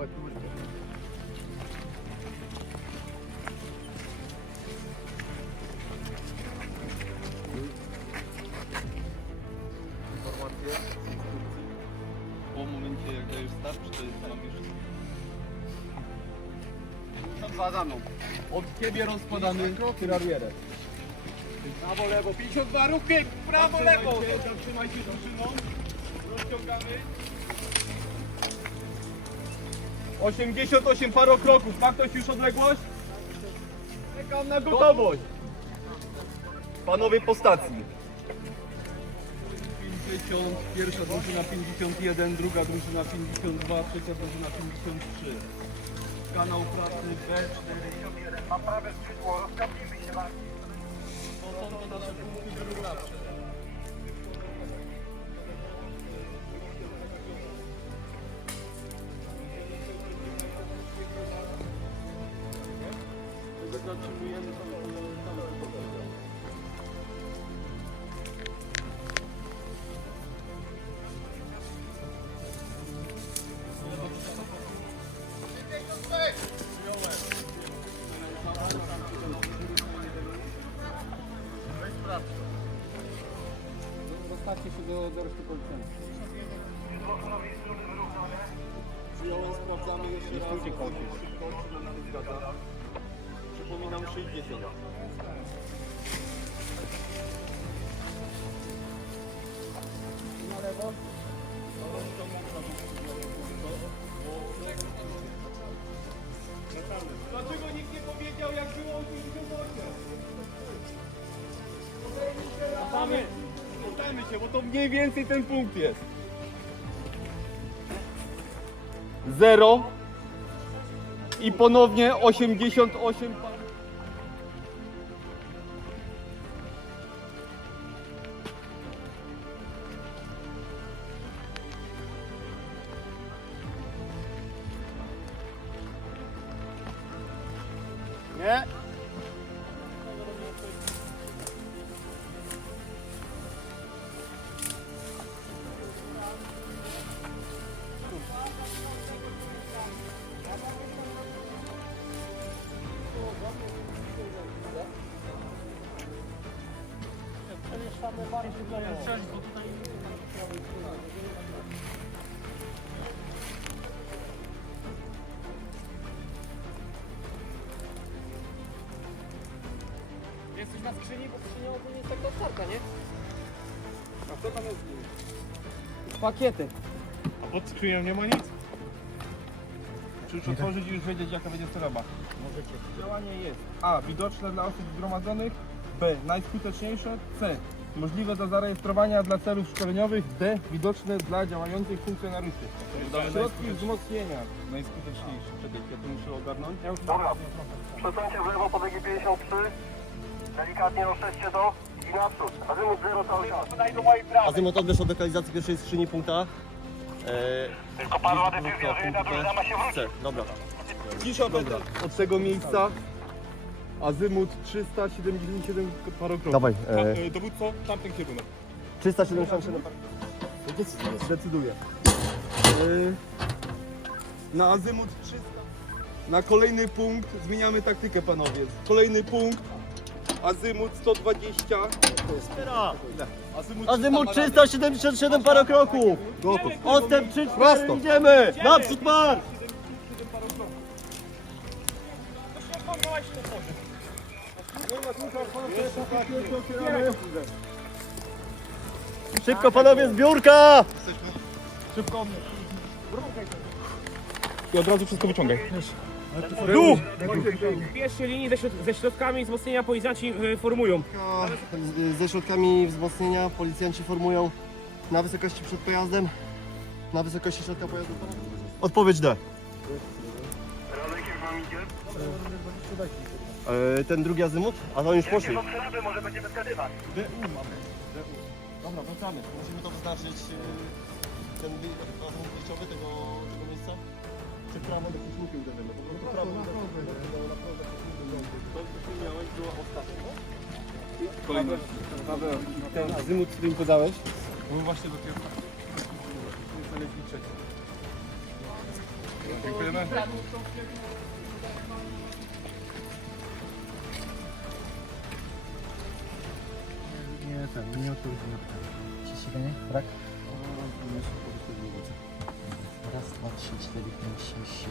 Informacje po momencie jak dajesz start, czy to jest mam jeszcze? Tam dwa za mną. Od ciebie rozkładany tyrarierę. Prawo, lewo, 52 ruchy, prawo, lewo. Zatrzymajcie się, zatrzymajcie się, Rozciągamy. 88 parokroków. Ma ktoś już odległość? Czekam na gotowość. Panowie po stacji. 50, pierwsza drużyna 51, druga drużyna 52, trzecia drużyna 53. Kanał prawny B4. Ma prawe skrzydło, rozkapnijmy się bardziej. To są to nasze punkty wyrównawcze. Dostawcie się do, do reszty policjantów. Przyjąłem, sprawdzamy jeszcze raz. Szybko, czy nam się zgadza. Przypominam 60. Na lewo. Dlaczego nikt nie powiedział, jak było o 58? Mamy. Spotkajmy się, bo to mniej więcej ten punkt jest. Zero. I ponownie 88 Nie. Jesteś na skrzyni, bo skrzynia ogólnie jest taka otwarta, nie? A co tam jest? Pakiety. A pod skrzynią nie ma nic? Czy już otworzyć i już wiedzieć jaka będzie sterowa? Możecie. Działanie jest A. Widoczne dla osób zgromadzonych B. Najskuteczniejsze C. Możliwe do zarejestrowania dla celów szkoleniowych D. Widoczne dla działających funkcjonariuszy. Środki wzmocnienia. Najskuteczniejsze. Czekaj, ja to muszę ogarnąć. Dobra, przesuńcie w lewo po DG 53. Delikatnie rozszerzcie to i naprzód. Azymut 0 cały czas. Podaj do mojej prawej. Azymut odbierz od lokalizacji pierwszej skrzyni punkta. Eee, Tylko padła decyzja, że jedna drużyna ma się wrócić. Dobra. Cisza dobra. Od tego miejsca azymut 377 parokroków. Dawaj, e. e, Dowódco, tamten kierunek. 377. Zdecyduję. Yy, na azymut 300. Na kolejny punkt zmieniamy taktykę, panowie. Kolejny punkt. Azymut 120. Azymut, Azymut 377 parokroków. Gotów. Odstęp 3, 4, idziemy. Naprzód marsz. Szybko panowie, zbiórka! Szybko. I od razu wszystko wyciągaj. W pierwszej linii ze, środ- ze środkami wzmocnienia policjanci y, formują. Z- Ze środkami wzmocnienia policjanci formują na wysokości przed pojazdem, na wysokości środka pojazdu. Odpowiedź D. E, ten drugi azymut? A to już poszli. może będziemy zgadywać. Dobra, wracamy. Musimy to wyznaczyć e, ten wy- azymut wyjściowy tego, tego miejsca. Czy prawo do kieszonki uderzymy? Po prostu prawo na To miałeś było ostatnie. Paweł, Paweł, ten azymut, który mi podałeś, No właśnie dopiero. Znaleźli trzeci. Dziękujemy. nie ten, nie na pytanie. Ciśnienie? Brak? Bak şişte bitmiş şiş.